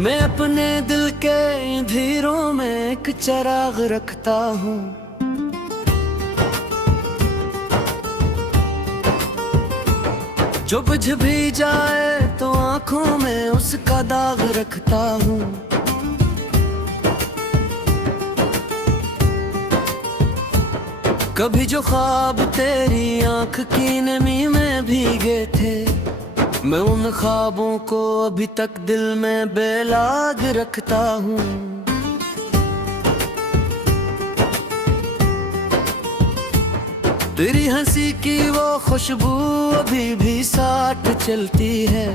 मैं अपने दिल के अंधेरों में एक चिराग रखता हूँ। जो बुझ भी जाए तो आंखों में उसका दाग रखता हूँ। कभी जो ख्वाब तेरी आंख की नमी में भीगे थे, मैं उन ख्वाबों को अभी तक दिल में बेलाग रखता हूँ। तेरी हंसी की वो खुशबू अभी भी साथ चलती है।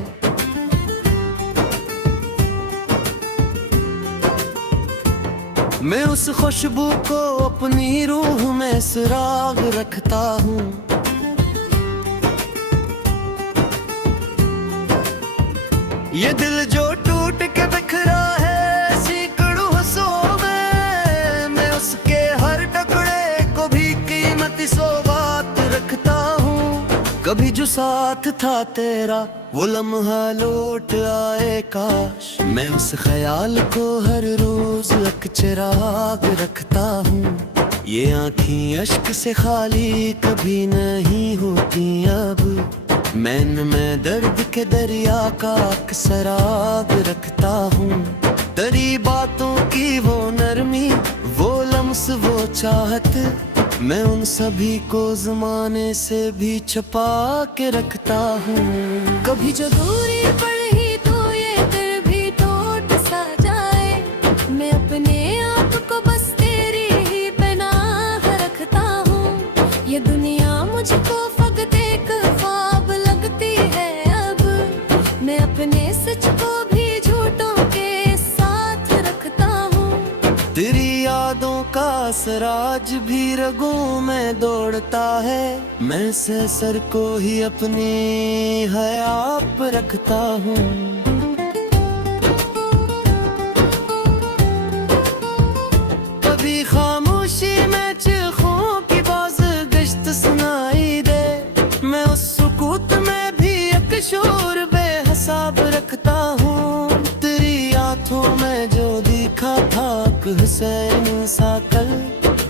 मैं उस खुशबू को अपनी रूह में सुराग रखता हूँ। ये दिल जो टूट के बिखरा है सैकड़ों हंसों में, मैं उसके हर टुकड़े को भी कीमती सौगात रखता हूँ। कभी जो साथ था तेरा वो लम्हा लौट आए काश, मैं उस ख्याल को हर रोज एक चिराग रखता हूँ। ये आँखें अश्क से खाली कभी नहीं होती अब, मैं दर्द के दरिया का सराग रखता हूँ। तेरी बातों की वो नरमी, वो लम्स, वो चाहत, मैं उन सभी को ज़माने से भी छुपा के रखता हूँ। कभी जो दूरी पड़ी तो ये दिल भी टूट सा जाए, मैं अपने आप को बस तेरी ही पनाह रखता हूँ। ये दुनिया मुझको फकत एक ख्वाब लगती है अब, मैं अपने सच को भी झूठों के साथ रखता हूँ। तेरी यादों का सराज भी रगों में दौड़ता है, मैं से सर को ही अपनी हयात पर रखता हूँ। कभी खामोशी में चिल्खों की बाज गश्त सुनाई दे, मैं उस सुकूत में भी एक शोर बेहिसाब रखता हूँ। तेरी आंखों में जो दिखा था हुसैन सा कल,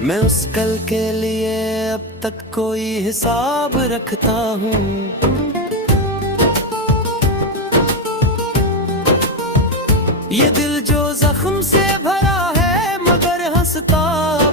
मैं उस कल के लिए अब तक कोई हिसाब रखता हूँ। ये दिल जो जख्म से भरा है मगर हंसता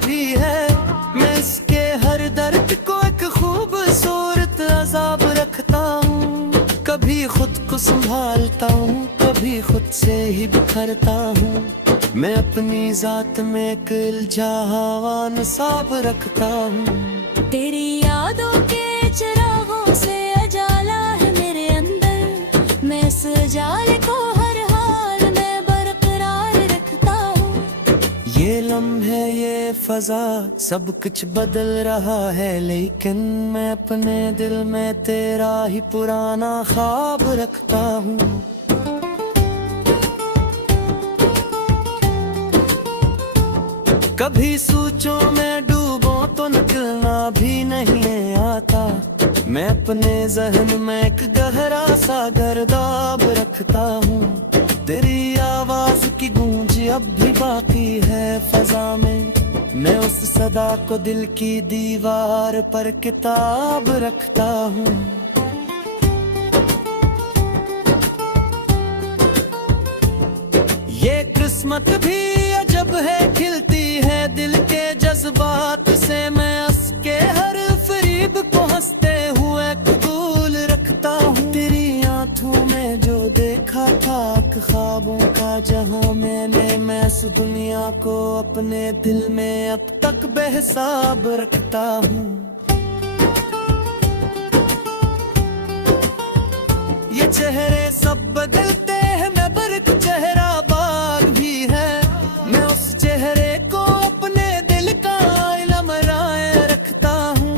भी है, मैं इसके हर दर्द को एक खूबसूरत अजाब रखता हूँ। कभी खुद को संभालता हूँ, कभी खुद से ही बिखरता हूँ, मैं अपनी जात में एक इल्जाम साब रखता हूँ। तेरी यादों के चिरागों से उजाला है मेरे अंदर, मैं इस उजाले को हर हाल में बरकरार रखता हूँ। ये लम्हे ये फजा सब कुछ बदल रहा है, लेकिन मैं अपने दिल में तेरा ही पुराना ख्वाब रखता हूँ। कभी सोचों में डूबो तो निकलना भी नहीं आता, मैं अपने जहन में एक गहरा सा गर्दाब रखता हूँ। तेरी आवाज की गूंज अब भी बाकी है फजा में, मैं उस सदा को दिल की दीवार पर किताब रखता हूँ। ये किस्मत भी अजब है, खिलती है दिल के जज्बात से, मैं उसके हर फरीब को हंसते हुए कबूल रखता हूँ। तेरी आंखों में जो देखा था ख्वाबों का जहां मैंने, मैं इस दुनिया को अपने दिल में अब तक बेहिसाब रखता हूँ। ये चेहरे सब बदलते हैं मगर एक चेहरा बाग भी है, मैं उस चेहरे को अपने दिल का आईना बनाए रखता हूँ।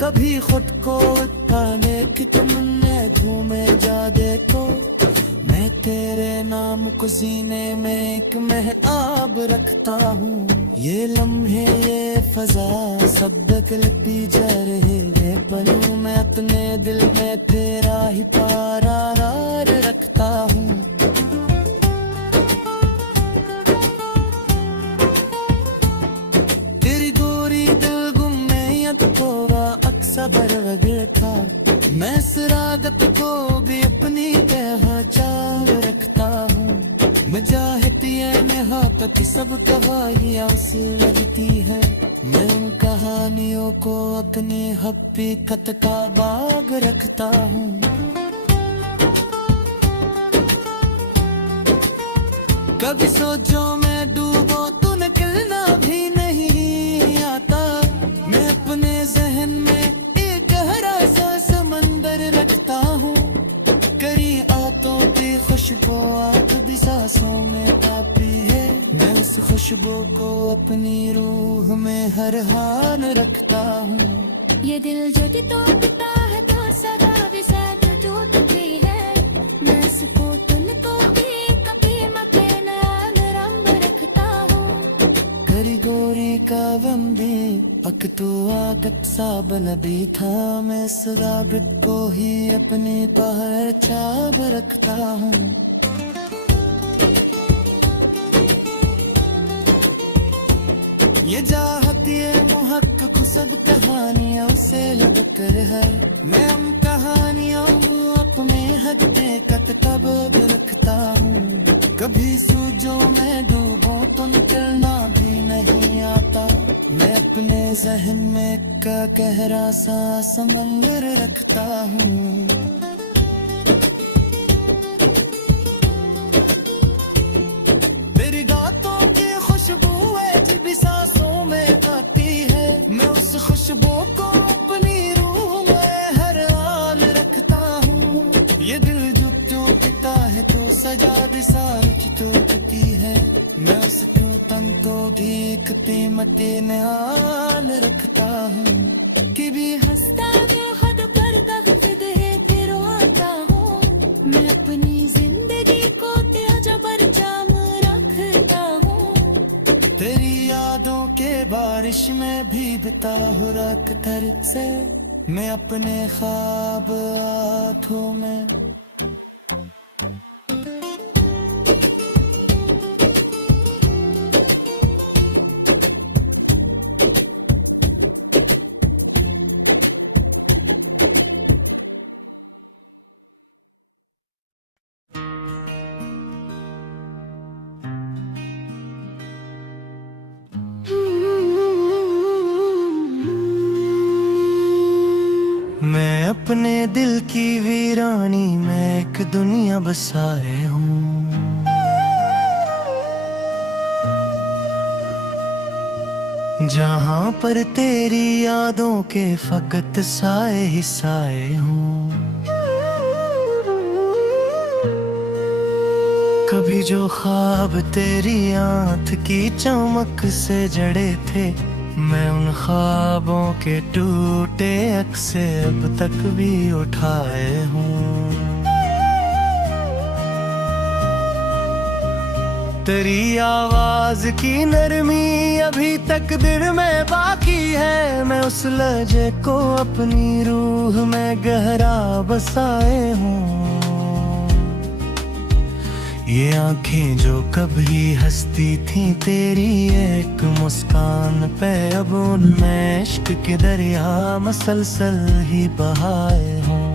कभी खुद को उठाने की तुमने धूमे जा देखो, मैं तेरे नाम को सीने में एक महताब रखता हूँ। ये लम्हे ये फजा सब बदलती जा रहे हैं, पर मैं अपने दिल में तेरा ही पारार रखता हूँ। तक सब कहानियां लगती है। मैं उन कहानियों को अपने हकीकत का बाग रखता हूँ। कभी सोचो मैं डूबो तो निकलना भी नहीं आता। मैं अपने जहन में एक गहरा सा समंदर रखता हूँ। करी आतों की खुशबू आप भी सांसों में आती है। मैं उस खुशबू को अपनी रूह में हर हाल रखता हूँ। ये दिल जो टूटता है तो सदा भी साथ टूटती है। मैं इसको तुमको भी कभी मके नया रंग रखता हूँ। करी गोरी का बंदी पक तो आगत साबन भी था। मैं इस रागत को ही अपनी पहचान रखता हूँ। ये चाहत ये मुहक्क सब कहानियों से लगकर है। मैं उन कहानियों को अपने हद कत कब रखता हूँ। कभी सूझो मैं डूबो तो निकलना भी नहीं आता। मैं अपने जहन में का गहरा सा समंदर रखता हूँ। तेरी गातों की खुशबू है जो भी सांसों में आती है। मैं उस खुशबू को अपनी रूह में हर हाल रखता हूँ। ये दिल जो टूटता है तो सजा दिसार की टूटती है। मैं उस टूटन को भी एक कीमती न्याल रखता हूँ। कि भी हंसता जो हद पर तख्त है फिर आता हूँ। मैं अपनी जिंदगी को तेजा बरचाम रखता हूँ। तेरी यादों के बारिश में भी बिता हो रात दर्द से। मैं अपने ख्वाब आँखों में मैं अपने दिल की वीरानी में एक दुनिया बसाए हूँ। जहाँ पर तेरी यादों के फकत साए ही साए हूँ। कभी जो ख्वाब तेरी आँख की चमक से जड़े थे। मैं उन ख्वाबों के टूटे अक्से अब तक भी उठाए हूँ। तेरी आवाज की नरमी अभी तक दिल में बाकी है। मैं उस लहजे को अपनी रूह में गहरा बसाए हूँ। ये आंखें जो कभी हंसती थी तेरी एक मुस्कान पे, अब उनमें इश्क के दरिया मसलसल ही बहाए हों।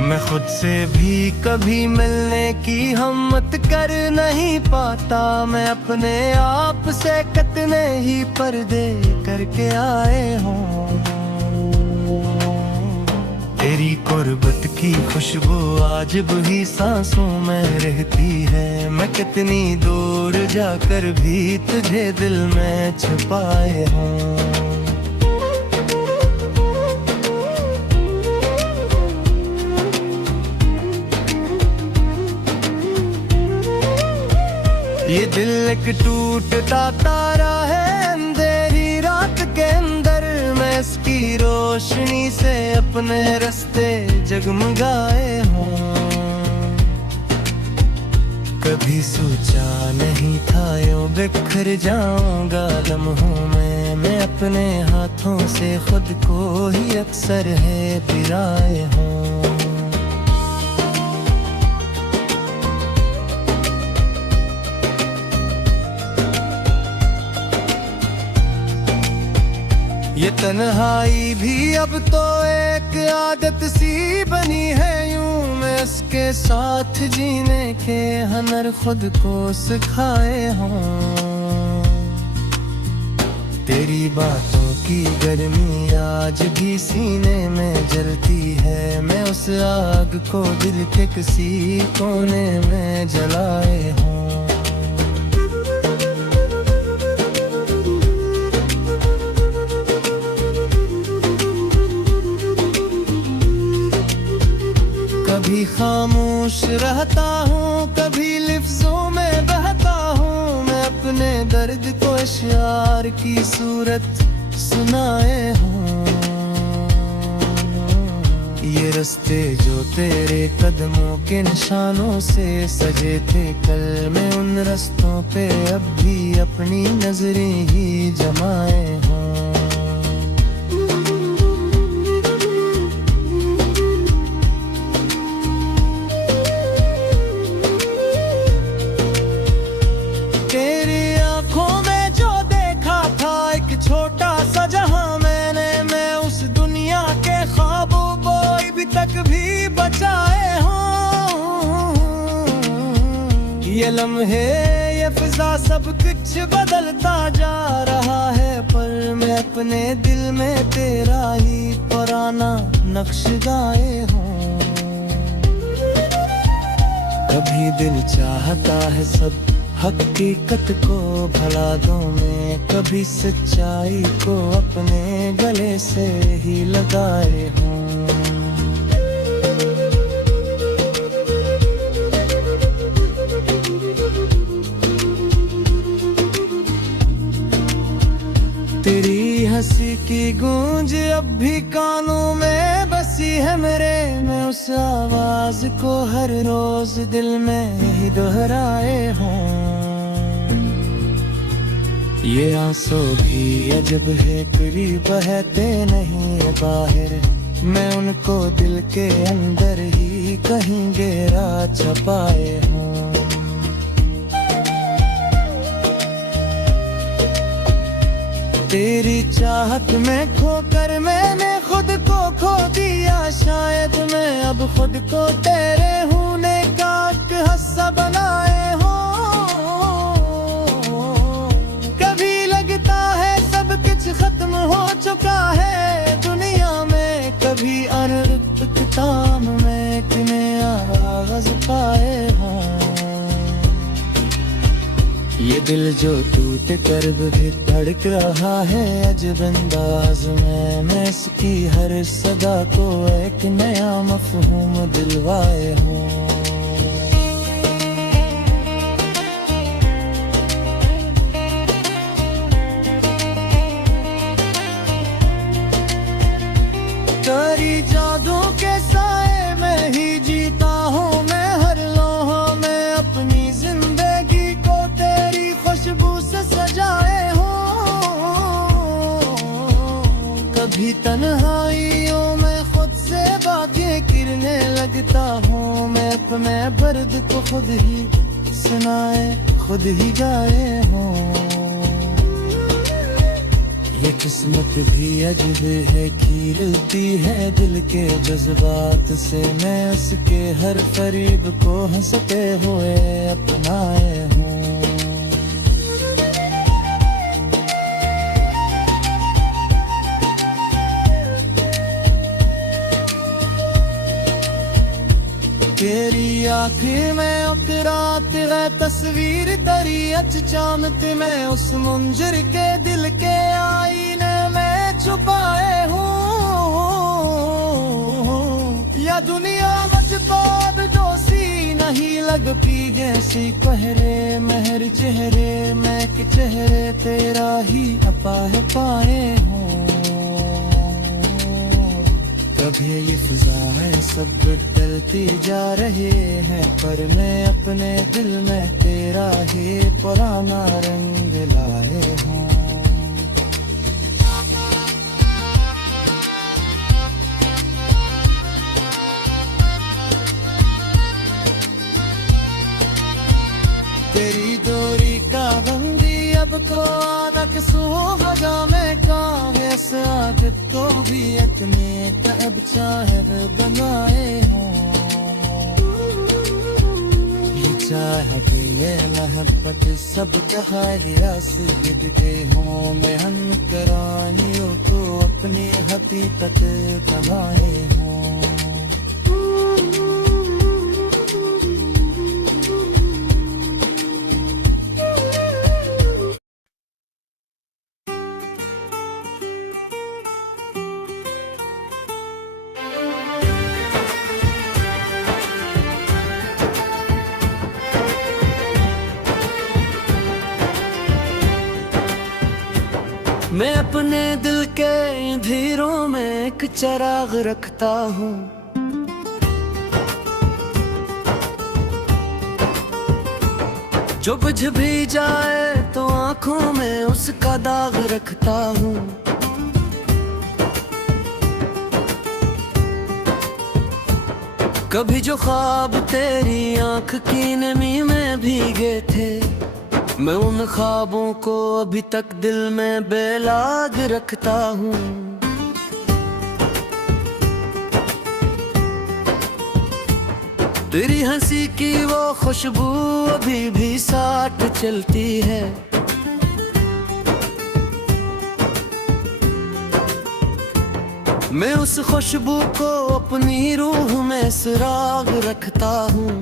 मैं खुद से भी कभी मिलने की हिम्मत कर नहीं पाता। मैं अपने आप से कितने ही पर्दे करके आए हूँ। तेरी कुर्बत की खुशबू आज भी सांसों में रहती है। मैं कितनी दूर जाकर भी तुझे दिल में छुपाए हूँ। ये दिल एक टूटता तारा है अंधेरी रात के अंदर। मैं इसकी रोशनी से अपने रास्ते जगमगाए हूँ। कभी सोचा नहीं था यूं बिखर जाऊंगा लम्हों में। मैं अपने हाथों से खुद को ही अक्सर है पिराए हूँ। ये तन्हाई भी अब तो एक आदत सी बनी है, यूं मैं इसके साथ जीने के हुनर खुद को सिखाए हूँ। तेरी बातों की गर्मी आज भी सीने में जलती है, मैं उस आग को दिल के किसी कोने में जलाए हूँ। कभी खामोश रहता हूँ, कभी लिफ्ज़ों में बहता हूँ, मैं अपने दर्द को अश्यार की सूरत सुनाए हूँ। ये रास्ते जो तेरे कदमों के निशानों से सजे थे कल, मैं उन रास्तों पे अब भी अपनी नजरें ही जमाए हूँ। छोटा सा जहां मैं उस दुनिया के ख्वाबों को अभी तक भी बचाए हूँ। ये लम्हे ये फिजा सब कुछ बदलता जा रहा है, पर मैं अपने दिल में तेरा ही पुराना नक्श गाए हूँ। कभी दिल चाहता है सब हकीकत को भुला दूं मैं, कभी सच्चाई को अपने गले से ही लगाए हूँ। तेरी हंसी की गूंज अब भी कानों में बसी है मेरे, मैं उस आवाज को हर रोज दिल में ही दोहराए हूँ। ये आंसू भी अजब है, करीब बहते नहीं बाहर, मैं उनको दिल के अंदर ही कहीं गहरा छुपाए हूँ। तेरी चाहत में खोकर मैंने खुद को खो दिया, शायद मैं अब खुद को तेरे होने का हिस्सा बनाए हूँ। कभी लगता है सब कुछ खत्म हो चुका है दुनिया में, कभी अनर्थ किताब में किन्हें आवाज पाए हैं। ये दिल जो टूट कर भी धड़क रहा है अजब अंदाज में, मैं इसकी हर सदा को एक नया मफहूम दिलवाए हूँ। तेरी जादू के साए में ही जीता हूँ मैं, हर लम्हा में अपनी जिंदगी को तेरी खुशबू से सजाए हूँ। कभी तन्हाइयों में खुद से बातें करने लगता हूँ, मैं अपने दर्द को खुद ही सुनाए खुद ही गाए हूँ। ये किस्मत भी अजब है, खीलती है दिल के जज्बात से, मैं उसके हर फरीब को हंसते हुए अपनाए हूँ। तेरी आँखें में उतरा तेरा तस्वीर तरी अच चांद में, उस मुंजर के दिल के आईने में छुपाए हूँ। या दुनिया मुझको अब दोषी नहीं लगती, जैसी पहरे महर चेहरे मैं के चेहरे तेरा ही अपाह पाए हूँ। कभी ये फिजाएं सब बदलती जा रहे हैं, पर मैं अपने दिल में तेरा ही पुराना रंग लाए हूँ। तेरी डोरी का बंदी अब को तक सुहागा में काहे साथ तो भी इतने तब चाहे बनाए हों ये चाहत ये महब्बत सब कहारिया से गिरते हों मैं हम करानियों को अपनी हकीकत बनाए हों मैं अपने दिल के अंधेरों में एक चिराग रखता हूँ जो बुझ भी जाए तो आंखों में उसका दाग रखता हूँ कभी जो ख्वाब तेरी आंख की नमी में भीगे थे मैं उन ख्वाबों को अभी तक दिल में बेलाग रखता हूँ तेरी हंसी की वो खुशबू अभी भी साथ चलती है मैं उस खुशबू को अपनी रूह में सुराग रखता हूँ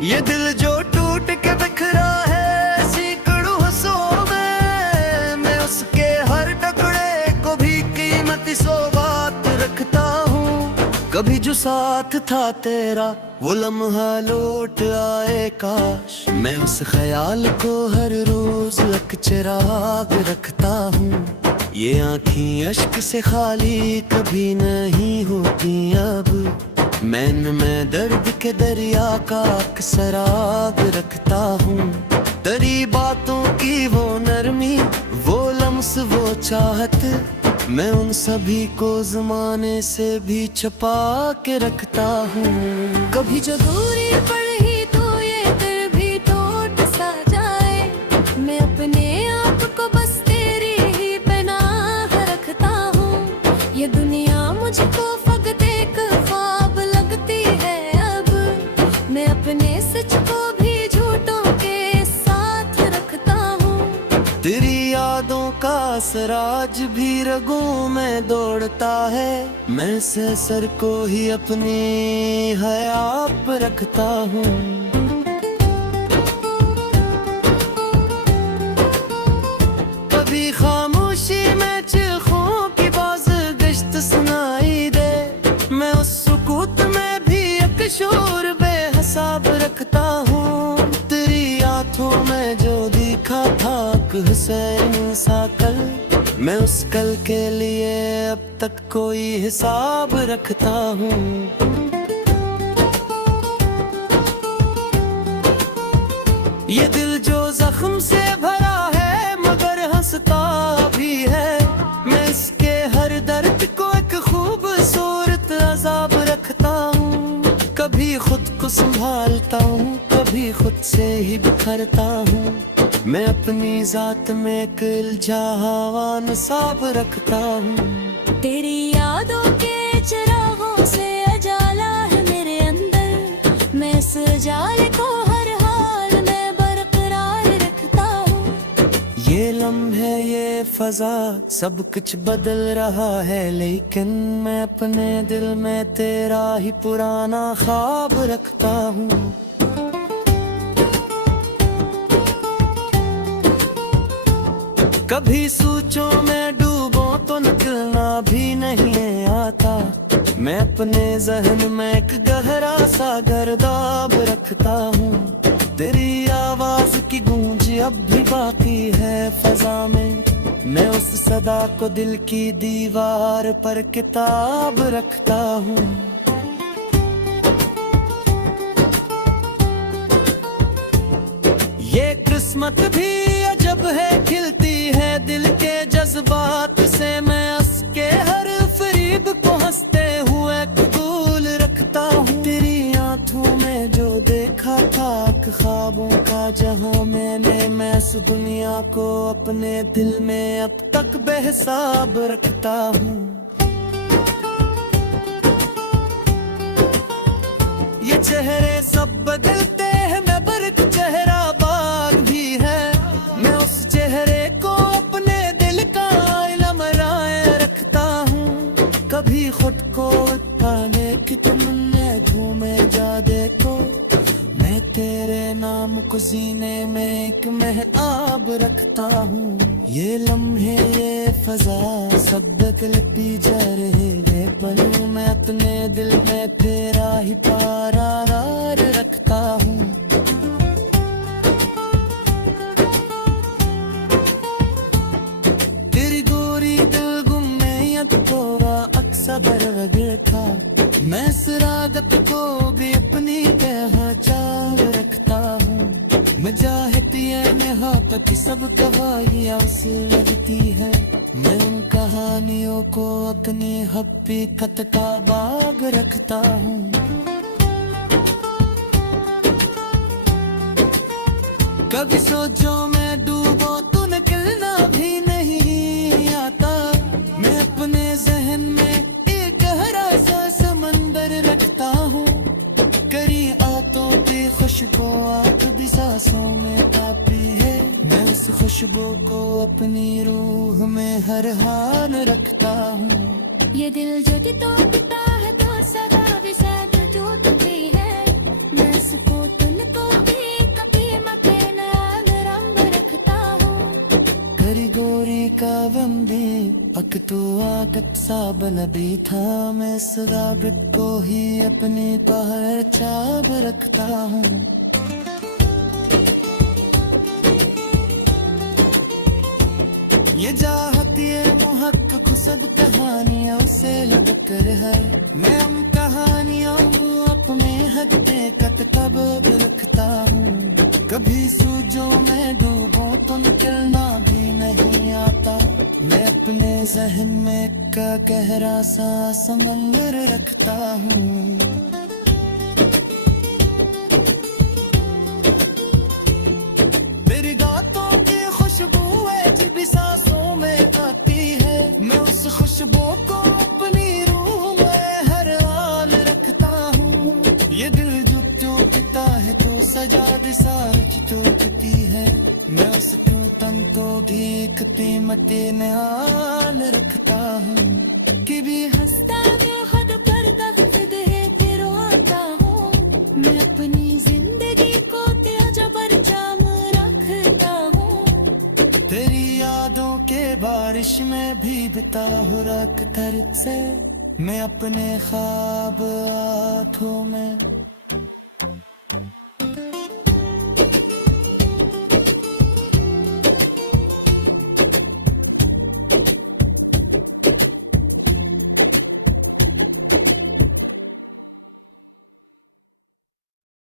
ये दिल जो टूट के बिखरा है सैकड़ों हंसों में मैं उसके हर टुकड़े को भी कीमती सौगात रखता हूँ कभी जो साथ था तेरा वो लम्हा लौट आए काश मैं उस ख्याल को हर रोज लक चिराग रखता हूँ ये आँखें अश्क से खाली कभी नहीं होती अब मैं दर्द के दरिया का सराग रखता हूँ तेरी बातों की वो नरमी वो लम्स वो चाहत मैं उन सभी को ज़माने से भी छुपा के रखता हूँ कभी जो दूरी पड़ी तो ये दिल भी टूट सा जाए मैं अपने आप को बस तेरी ही पनाह रखता हूँ ये दुनिया मुझको फकत एक ख्वाब लगती है अब मैं अपने सच को भी झूठों के साथ रखता हूँ तेरी यादों का सराज भी रगों में दौड़ता है मैं से सर को ही अपनी हयात रखता हूँ कभी खामोशी में चीखों की बाज गश्त सुनाई दे मैं उस सुकूत में भी एक शोर बेहिसाब रखता हूँ तेरी आंखों में जो दिखा था हुसैन सा कल मैं उस कल के लिए अब तक कोई हिसाब रखता हूँ ये दिल जो जख्म से भरा है मगर हंसता भी है मैं इसके हर दर्द को एक खूबसूरत अजाब रखता हूँ कभी खुद को संभालता हूँ कभी खुद से ही बिखरता हूँ मैं अपनी जात में एक इल्जाम साब रखता हूँ तेरी यादों के चिरागों से अजाला है मेरे अंदर मैं इस उजाले को हर हाल में बरकरार रखता हूँ ये लम्हे ये फजा सब कुछ बदल रहा है लेकिन मैं अपने दिल में तेरा ही पुराना ख्वाब रखता हूँ कभी सोचों में डूबो तो निकलना भी नहीं आता मैं अपने जहन में एक गहरा सा गर्दाब रखता हूँ तेरी आवाज की गूंज अब भी बाकी है फजा में मैं उस सदा को दिल की दीवार पर किताब रखता हूँ ये किस्मत भी अजब है खिलती है दिल के जज्बात से मैं हंस के हर फरीब को हंसते हुए कबूल रखता हूँ तेरी आंखों में जो देखा था ख्वाबों का जहां मैंने मैं इस दुनिया को अपने दिल में अब तक बेहिसाब रखता हूँ। ये चेहरे सब बदलते हैं, मैं पर एक चेहरा बाग भी है। मैं उस चेहरे को अपने दिल का आईना बनाए रखता हूँ। कभी खुद को पाने की तुमने घूमे जा देखो, मैं तेरे नाम को सीने में एक महताब रखता हूँ। ये लम्हे ये फजा सब बदलती जा रहे हैं, पल मैं अपने दिल में तेरा ही करार रखता हूँ। तेरी गोरी दिल गुम में यतोवा अक्सर वगैरह था, मैं इस रागत को भी अपनी पहचान रखता हूँ। मजाहती है नेहापति सब कहानियाँ उसे लगती है, मैं उन कहानियों को अपनी हकीकत का बाग रखता हूँ। कभी सोचो मैं डूबो तो निकलना भी नहीं आता, मैं अपने जहन में एक गहरा सा समंदर रखता हूँ। करी आतों की खुशबू आप भी सांसों में आती है, मैं उस खुशबू को अपनी रूह में हर हाल रखता हूँ। ये दिल जो टूटता है तो सदा भी साथ टूटती है, मैं इसको तुमको भी कभी मत नरम रखता हूँ। करी गोरी का बंदी अक तो आगत सा बन भी था, मैं इस रागत को ही अपनी पहचान रखता हूँ। ये चाहती है मुहक खुशब कहानियाँ उसे लगकर है, मैं हम कहानियों को अपने हद पे कब रखता हूँ। कभी सूझो मैं डूबो तो निकलना भी नहीं आता, मैं अपने जहन में का गहरा सा समंदर रखता हूँ। तेरी गातों की खुशबू है जब भी सांसों में आती है, मैं उस खुशबू को अपनी रूह में हर हाल रखता हूँ। ये दिल जो टूटता है तो सजा दिसाच टूटती है, मैं उस टूटन तो भी एक कीमती निहाल रखता हूँ। कि भी हंसता है खुद पर तख्त है कि रोता हूँ, मैं अपनी जिंदगी को तेरा परचाम रखता हूँ। तेरी यादों के बारिश में भी बिता हो रात दर्द से, मैं अपने ख्वाब आँखों में